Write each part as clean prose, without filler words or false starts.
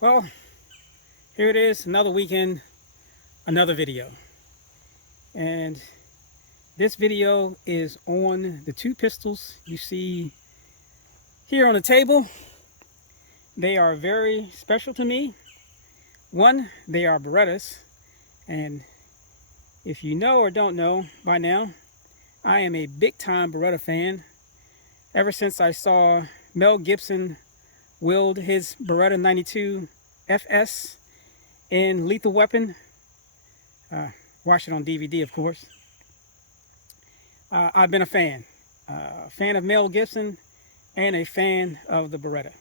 Well, here it is, another weekend, another video. And this video is on the two pistols you see here on the table. They are very special to me. One, they are Berettas. And if you know or don't know by now, I am a big time Beretta fan. Ever since I saw Mel Gibson wield his Beretta 92 FS in Lethal Weapon, watched it on DVD, of course. I've been a fan of Mel Gibson and a fan of the Beretta.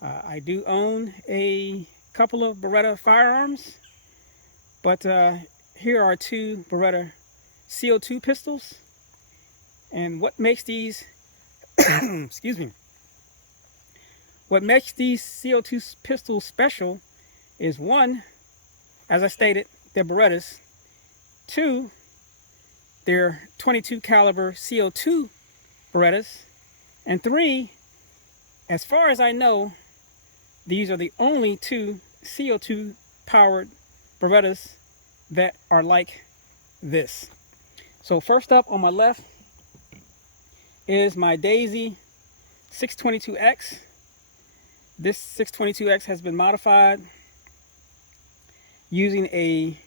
I do own a couple of Beretta firearms, but here are two Beretta CO2 pistols. And what makes these, excuse me, what makes these CO2 pistols special is one, as I stated, they're Berettas. Two, they're 22 caliber CO2 Berettas. And three, as far as I know, these are the only two CO2 powered Berettas that are like this. So first up on my left is my Daisy 622X. This 622X has been modified using a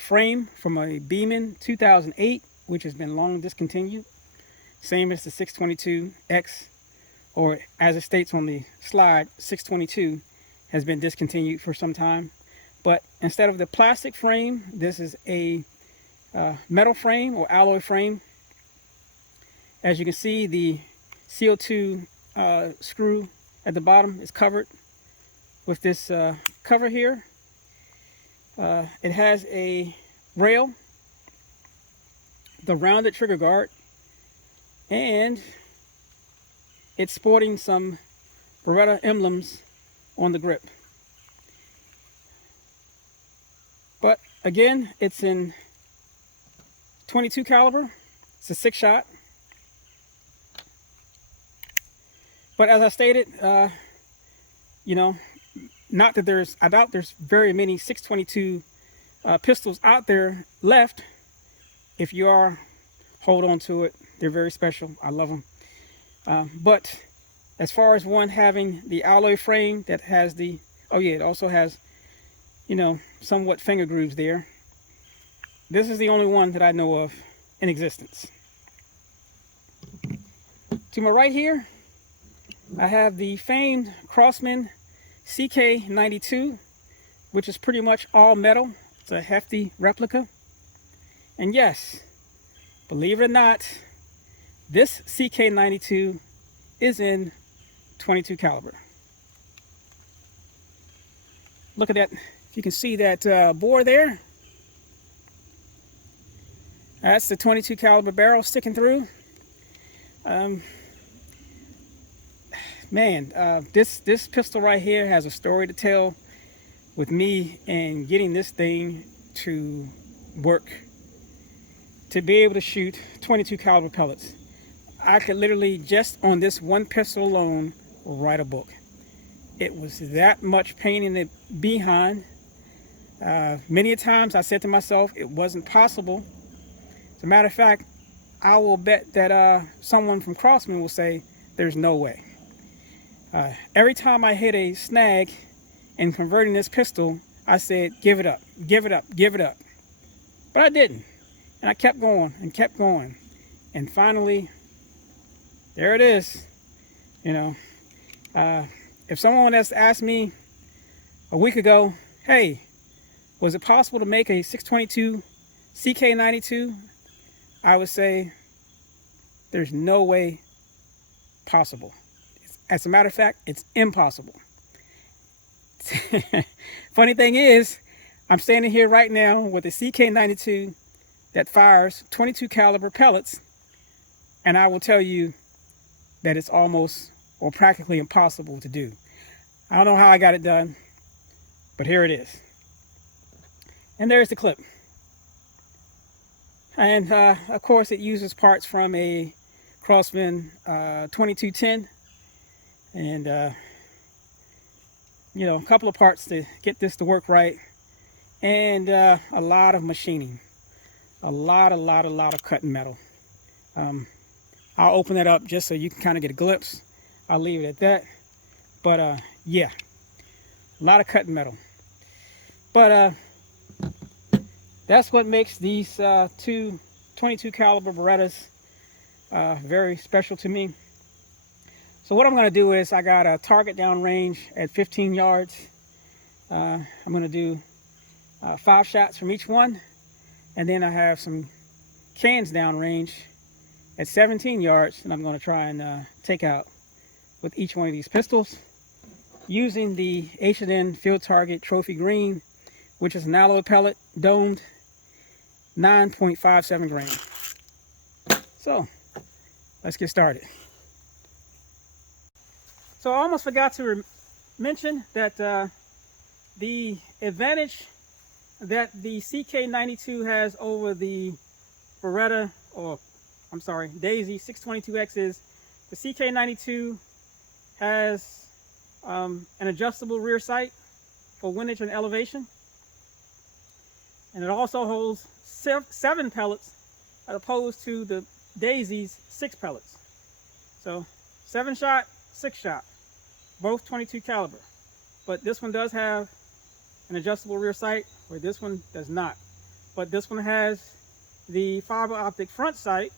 frame from a Beeman 2008, which has been long discontinued. Same as the 622X, or as it states on the slide, 622 has been discontinued for some time. But instead of the plastic frame, this is a metal frame or alloy frame. As you can see, the CO2 screw at the bottom is covered with this cover here. It has a rail, the rounded trigger guard, and it's sporting some Beretta emblems on the grip. But again, it's in 22 caliber. It's a 6-shot. But as I stated, not that I doubt there's very many 622 pistols out there left. If you are, hold on to it. They're very special. I love them. But as far as one having the alloy frame that has the, oh yeah, it also has, somewhat finger grooves there. This is the only one that I know of in existence. To my right here, I have the famed Crossman CK92, which is pretty much all metal. It's a hefty replica. And yes, believe it or not, this CK92 is in 22 caliber. Look at that. If you can see that bore there, that's the 22 caliber barrel sticking through. This pistol right here has a story to tell with me and getting this thing to work, to be able to shoot 22 caliber pellets. I could literally, just on this one pistol alone, write a book. It was that much pain in the behind. Many a times I said to myself, it wasn't possible. As a matter of fact, I will bet that someone from Crosman will say, there's no way. Every time I hit a snag in converting this pistol, I said, give it up, give it up, give it up. But I didn't. And I kept going and kept going. And finally, there it is. If someone has asked me a week ago, hey, was it possible to make a 622 CK92? I would say, there's no way possible. As a matter of fact, it's impossible. Funny thing is, I'm standing here right now with a CK92 that fires 22 caliber pellets, and I will tell you that it's almost or practically impossible to do. I don't know how I got it done, but here it is. And there's the clip. And of course, it uses parts from a Crossman 2210. And you know, a couple of parts to get this to work right, and a lot of machining, a lot of cutting metal. I'll open that up just so you can kind of get a glimpse. I'll leave it at that. But yeah, a lot of cutting metal. But that's what makes these two 22 caliber Berettas very special to me. So what I'm going to do is I got a target down range at 15 yards. I'm going to do 5 shots from each one, and then I have some cans down range at 17 yards, and I'm going to try and take out with each one of these pistols using the H&N Field Target Trophy Green, which is an alloy pellet, domed, 9.57 grain. So let's get started. So I almost forgot to mention that the advantage that the CK92 has over the Beretta, or I'm sorry, Daisy 622X is the CK92 has an adjustable rear sight for windage and elevation, and it also holds 7 pellets as opposed to the Daisy's 6 pellets. So 7 shot, 6 shot, both 22 caliber, but this one does have an adjustable rear sight where this one does not. But this one has the fiber optic front sight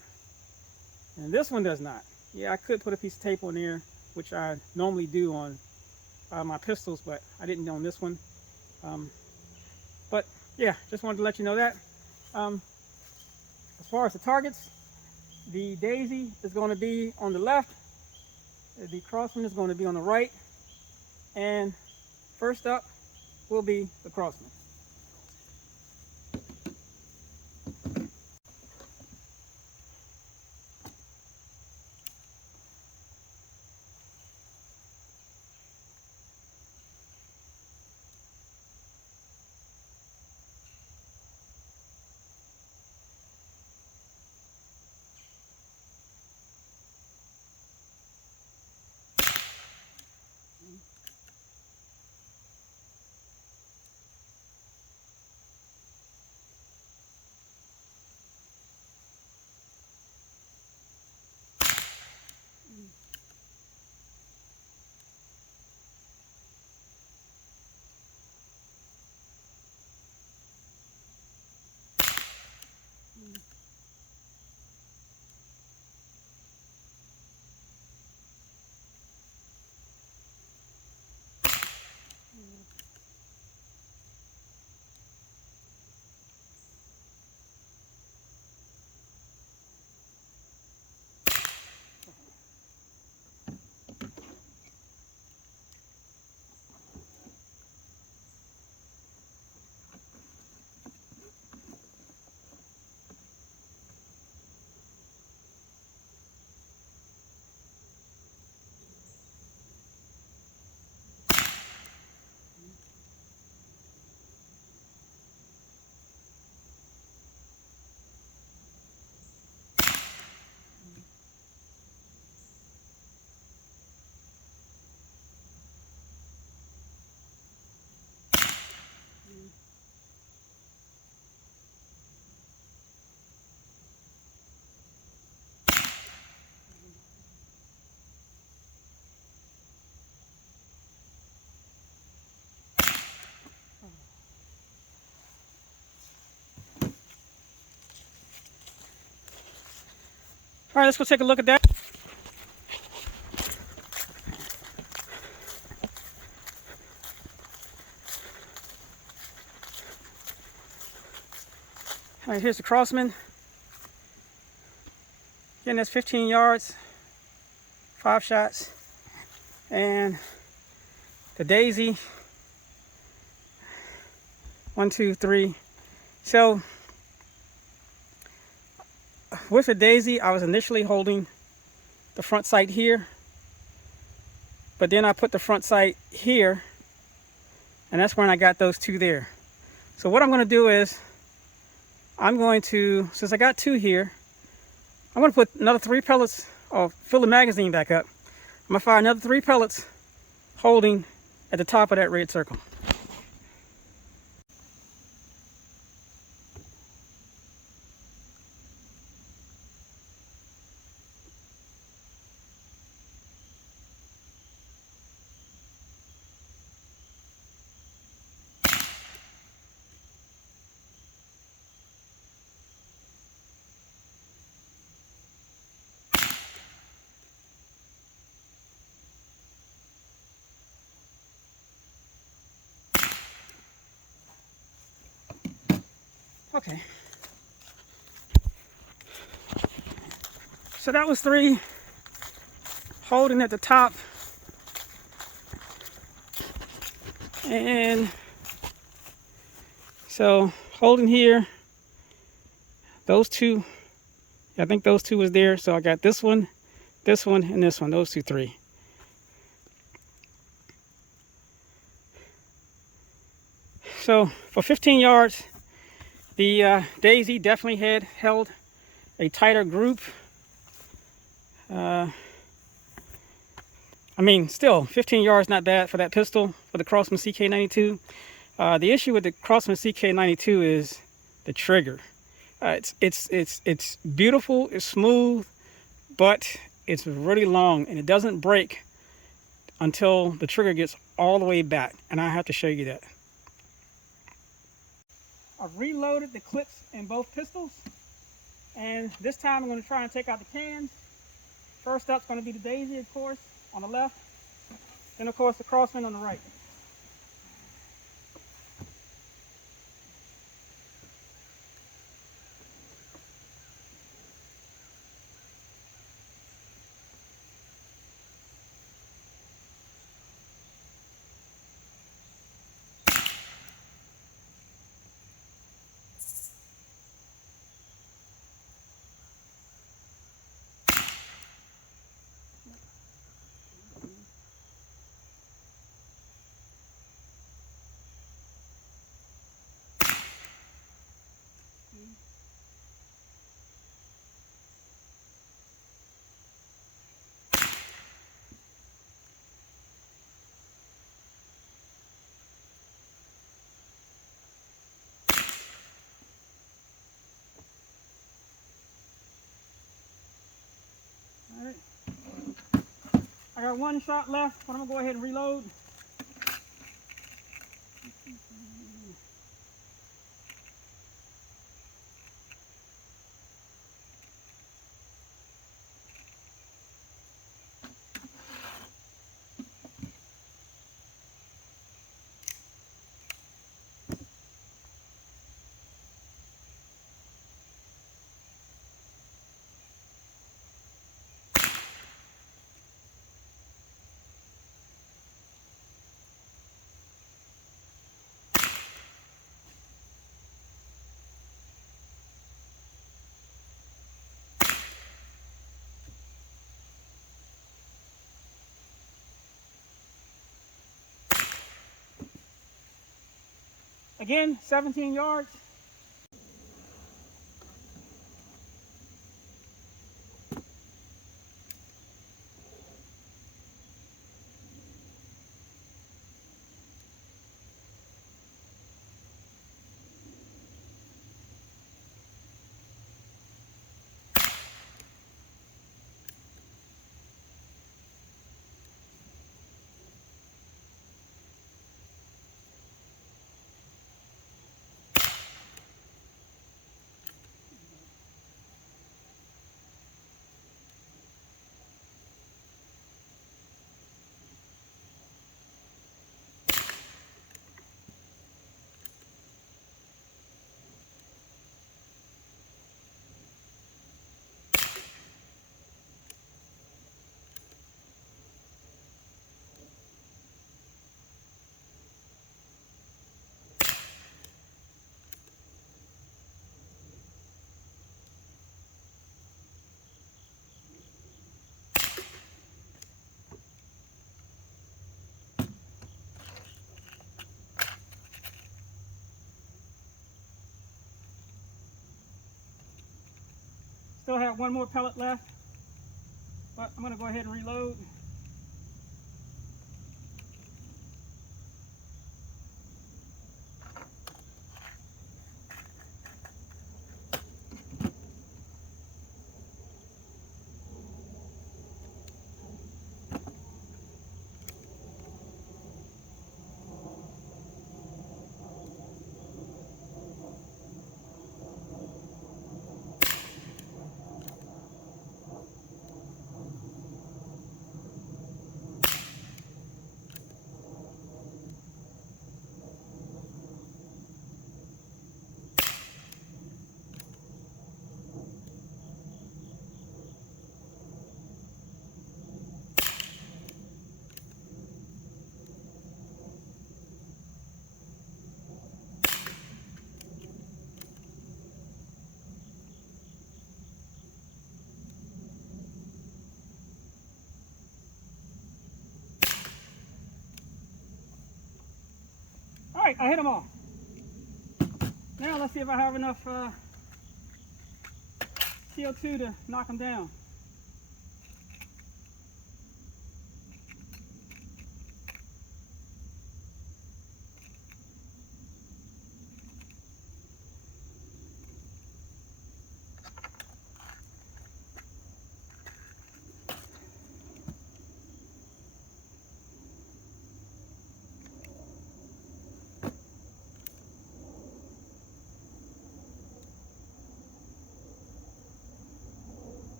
and this one does not. Yeah, I could put a piece of tape on there, which I normally do on my pistols, but I didn't on this one. But yeah, just wanted to let you know that. As far as the targets, the Daisy is going to be on the left, the Crossman is going to be on the right, and first up will be the Crossman. All right, let's go take a look at that. All right, here's the Crossman. Again, that's 15 yards, 5 shots. And the Daisy, 1, 2, 3. So with the Daisy, I was initially holding the front sight here, but then I put the front sight here, and that's when I got those 2 there. So what I'm going to do is, I'm going to, since I got 2 here, I'm going to put another 3 pellets, or fill the magazine back up. I'm going to fire another 3 pellets holding at the top of that red circle. Okay. So that was 3. Holding at the top. And so holding here, those 2, I think those 2 was there. So I got this one, and this one, those 3. So for 15 yards, the Daisy definitely had held a tighter group. I mean, still 15 yards not bad for that pistol, for the Crossman CK92. The issue with the Crossman CK92 is the trigger. It's beautiful, it's smooth, but it's really long, and it doesn't break until the trigger gets all the way back, and I have to show you that. I've reloaded the clips in both pistols, and this time I'm going to try and take out the cans. First up's going to be the Daisy, of course, on the left, then of course the Crossman on the right. All right. I got 1 shot left, but I'm going to go ahead and reload. Again, 17 yards. Still have 1 more pellet left, but I'm going to go ahead and reload. right, I hit them all. Now let's see if I have enough CO2 to knock them down.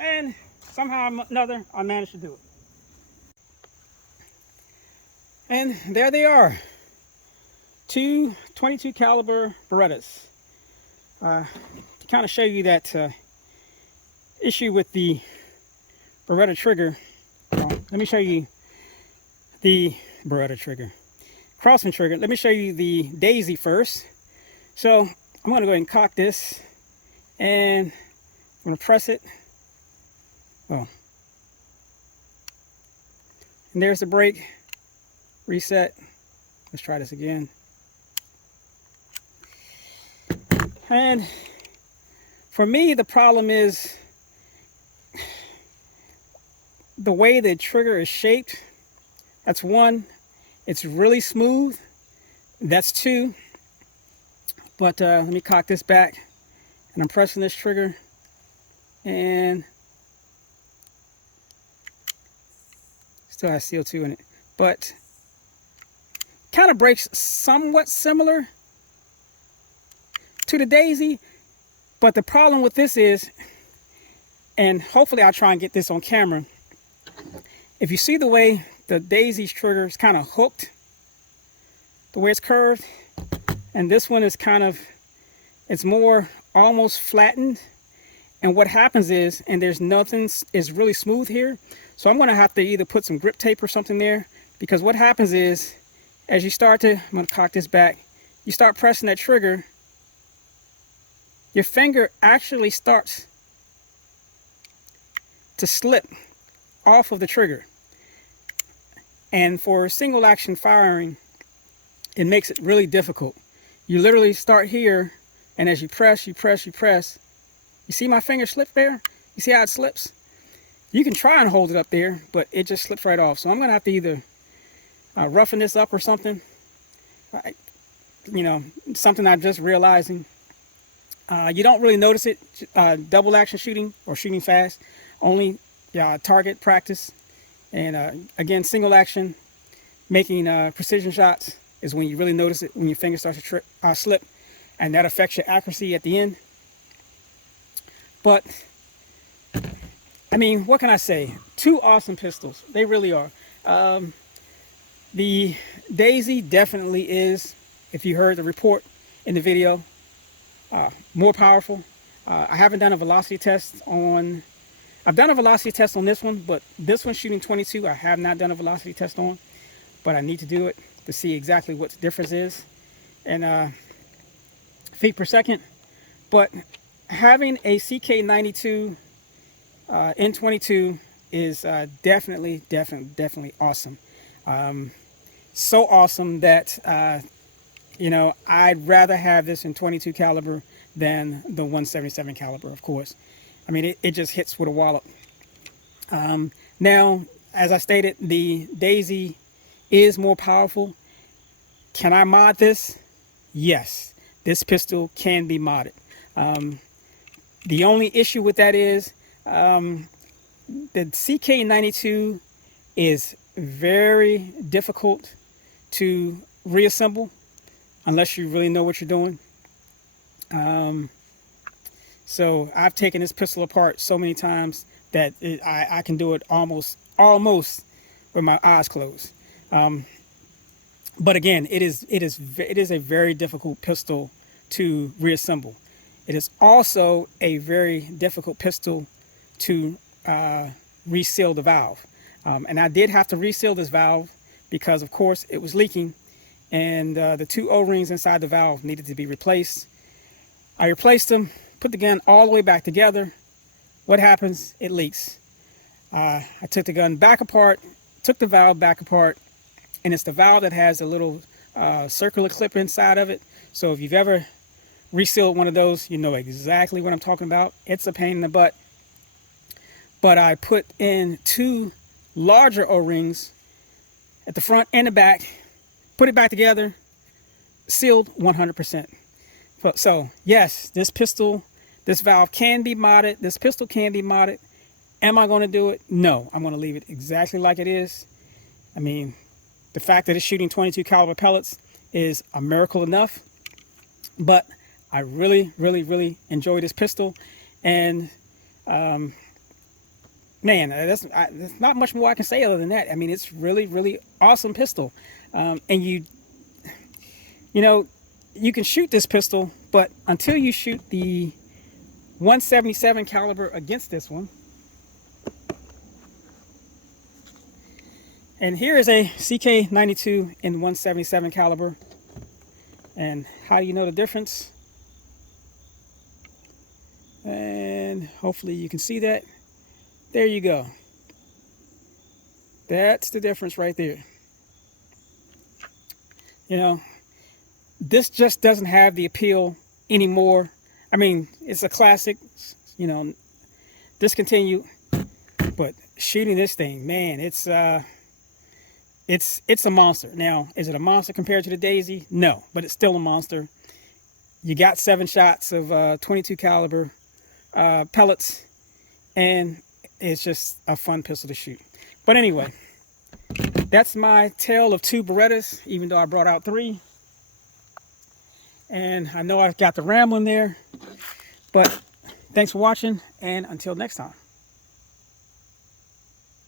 And somehow or another, I managed to do it. And there they are, two 22 caliber Berettas. To kind of show you that issue with the Beretta trigger, let me show you the Beretta trigger. Crossman trigger, let me show you the Daisy first. So I'm going to go ahead and cock this, and I'm going to press it. Well, and there's the brake. Reset. Let's try this again. And for me, the problem is the way the trigger is shaped. That's one. It's really smooth. That's two. But let me cock this back, and I'm pressing this trigger, and still has CO2 in it, but kind of brakes somewhat similar to the Daisy. But the problem with this is, and hopefully I'll try and get this on camera, if you see the way the Daisy's trigger is kind of hooked, the way it's curved, and this one is kind of, it's more almost flattened. And what happens is, and there's nothing, is really smooth here. So I'm going to have to either put some grip tape or something there, because what happens is, as you start to, I'm going to cock this back, you start pressing that trigger, your finger actually starts to slip off of the trigger. And for single action firing, it makes it really difficult. You literally start here, and as you press, you press, you press. You see my finger slip there? You see how it slips? You can try and hold it up there, but it just slips right off. So I'm going to have to either roughen this up or something. You know, something I'm just realizing. You don't really notice it double action shooting or shooting fast. Only target practice. And again, single action, making precision shots is when you really notice it, when your finger starts to slip, and that affects your accuracy at the end. But I mean, what can I say? Two awesome pistols. They really are. The Daisy definitely is, if you heard the report in the video, more powerful. I haven't done a velocity test on, I've done a velocity test on this one, but this one shooting 22, I have not done a velocity test on, but I need to do it to see exactly what the difference is in feet per second. But having a CK92 N22 is definitely awesome. So awesome that you know, I'd rather have this in 22 caliber than the 177 caliber, of course. I mean, it just hits with a wallop. Now, as I stated, the Daisy is more powerful. Can I mod this? Yes, this pistol can be modded. The only issue with that is the CK92 is very difficult to reassemble unless you really know what you're doing. So I've taken this pistol apart so many times that I can do it almost with my eyes closed. But again, it is a very difficult pistol to reassemble. It is also a very difficult pistol to reseal the valve. And I did have to reseal this valve because, of course, it was leaking, and the 2 O-rings inside the valve needed to be replaced. I replaced them, put the gun all the way back together. What happens? It leaks. I took the gun back apart, took the valve back apart, and it's the valve that has a little circular clip inside of it. So if you've ever resealed one of those, you know exactly what I'm talking about. It's a pain in the butt. But I put in 2 larger O-rings at the front and the back, put it back together, sealed 100%. So yes, this valve can be modded. This pistol can be modded. Am I going to do it? No, I'm going to leave it exactly like it is. I mean, the fact that it's shooting 22 caliber pellets is a miracle enough. But I really, really, really enjoy this pistol, and man, there's not much more I can say other than that. I mean, it's really, really awesome pistol. And you know, you can shoot this pistol, but until you shoot the 177 caliber against this one. And here is a CK92 in 177 caliber. And how do you know the difference? And hopefully you can see that. There you go. That's the difference right there. You know, this just doesn't have the appeal anymore. I mean, it's a classic, you know, discontinued, but shooting this thing, man, it's a monster. Now, is it a monster compared to the Daisy? No, but it's still a monster. You got 7 shots of 22 caliber pellets, and it's just a fun pistol to shoot. But anyway, that's my tale of 2 Berettas, even though I brought out 3. And I know I've got the rambling there, but thanks for watching, and until next time.